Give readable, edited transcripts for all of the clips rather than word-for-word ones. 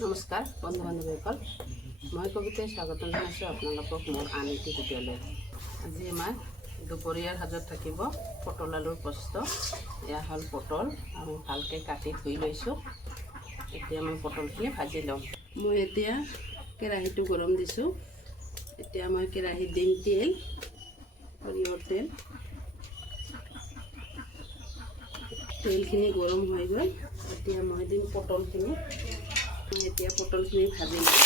নমস্কাৰ বন্ধু বান্ধৱীসকল, মই কবিতাই স্বাগতম জনাইছোঁ আপোনালোকক মোৰ আন এটি ভিডিঅ'লৈ। আজি আমাৰ দুপৰীয়াৰ সাজত থাকিব পটল আলুৰ পস্ত। এয়া হ'ল পটল, আমি ভালকৈ কাটি ধুই লৈছোঁ। এতিয়া মই পটলখিনি ভাজি লওঁ। মই এতিয়া কেৰাহীটো গৰম দিছোঁ। এতিয়া মই কেৰাহীত দিম তেল, সৰিয়হৰ তেল। তেলখিনি গৰম হৈ গ'ল। এতিয়া মই দিম পটলখিনি। মই এতিয়া পটলখিনি ভাজি লওঁ।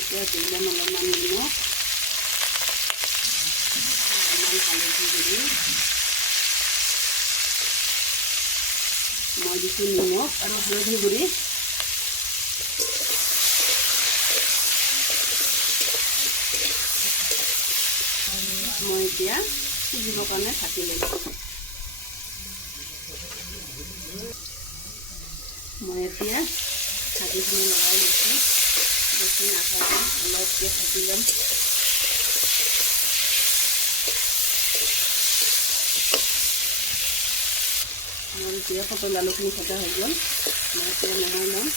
এতিয়া দিলাম অলপমান নিমখ, অলপমান হালধি গুড়ি, মই দিছোঁ নিমখ আৰু হালধি গুড়ি। মই এতিয়া সিজিবৰ কাৰণে ঢাকি লৈছোঁ। মই এতিয়া ঢাকিখিনি লগাই লৈছোঁ। বেছি নাথাকে, অলপকৈ ঢাকি ল'ম। মোৰ এতিয়া পটল আলুখিনি ভজা হৈ গ'ল। মই এতিয়া নমাই ল'ম।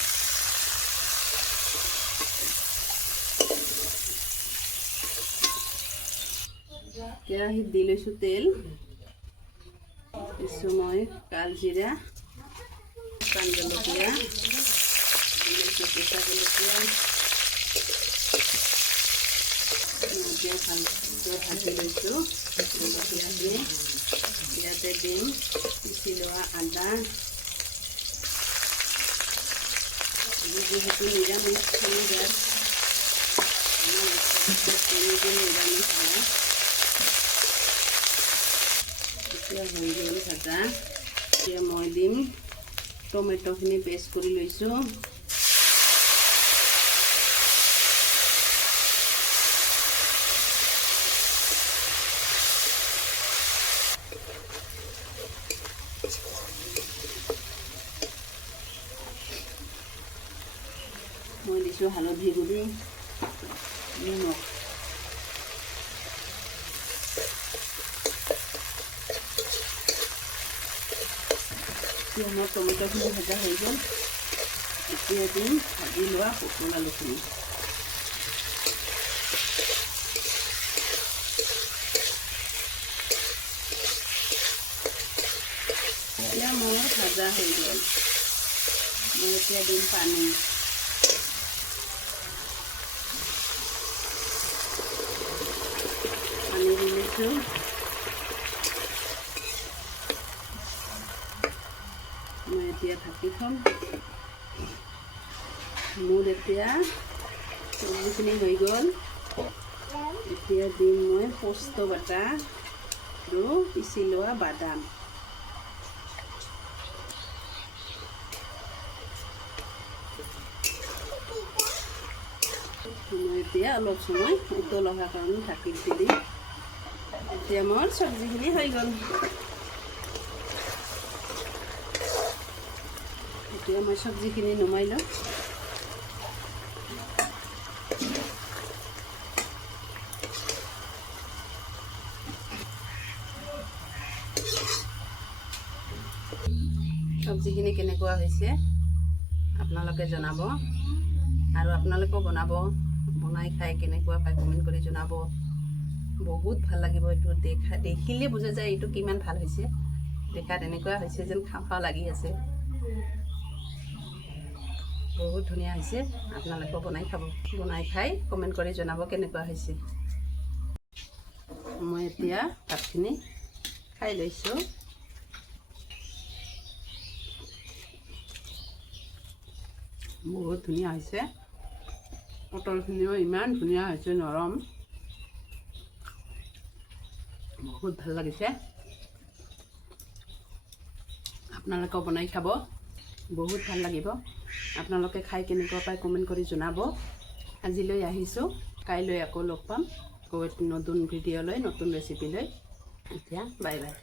কেৰাহীত দি লৈছোঁ তেল, দিছোঁ মই কালজিৰা, শুকান জলকীয়া, দিছোঁ কেঁচা জলকীয়া। এতিয়া ভালকৈ ভাজি লৈছোঁ জলকীয়াখিনি। ইয়াতে দিম পিচি লোৱা আদা। যিহেতু নিৰামিষ শনিবাৰ, নিৰামিষ হয়। এতিয়া হৈ গ'ল ভাজা। এতিয়া মই দিম টমেটোখিনি পেষ্ট কৰি লৈছোঁ। মই দিছোঁ হালধি গুড়ি, নিমখ। এতিয়া আমাৰ টমেটোখিনি ভজা হৈ গ'ল। এতিয়া দিম ভাজি লোৱা পটল আলুখিনি। এতিয়া মোৰ ভাজা হৈ গ'ল। মই এতিয়া দিম পানী। পানী দি লৈছোঁ। মই এতিয়া ঢাকি থ'ম। মোৰ এতিয়া চব্জিখিনি হৈ গ'ল। এতিয়া দিম মই পোস্ত বাটা আৰু পিচি লোৱা বাদাম। মই এতিয়া অলপ সময় উতল অহাৰ কাৰণে ঢাকি দিম। এতিয়া মোৰ চব্জিখিনি হৈ গ'ল। এতিয়া মই চব্জিখিনি নমাই লওঁ। চব্জিখিনি কেনেকুৱা হৈছে আপোনালোকে জনাব, আৰু আপোনালোকেও বনাই খাই কেনেকুৱা পায় কমেণ্ট কৰি জনাব। বহুত ভাল লাগিব। এইটো দেখিলে বুজা যায় এইটো কিমান ভাল হৈছে। দেখাত এনেকুৱা হৈছে যেন খাওঁ খাওঁ লাগি আছে। বহুত ধুনীয়া হৈছে। আপোনালোকেও বনাই খাই কমেণ্ট কৰি জনাব কেনেকুৱা হৈছে। মই এতিয়া ভাতখিনি খাই লৈছোঁ। বহুত ধুনীয়া হৈছে। পটলখিনিও ইমান ধুনীয়া হৈছে, নৰম। বহুত ভাল লাগিছে। আপোনালোকেও বনাই খাব, বহুত ভাল লাগিব। আপোনালোকে খাই কেনেকুৱা পায় কমেণ্ট কৰি জনাব। আজিলৈ আহিছোঁ, কাইলৈ আকৌ লগ পাম নতুন ভিডিঅ' লৈ, নতুন ৰেচিপি লৈ। এতিয়া বাই বাই।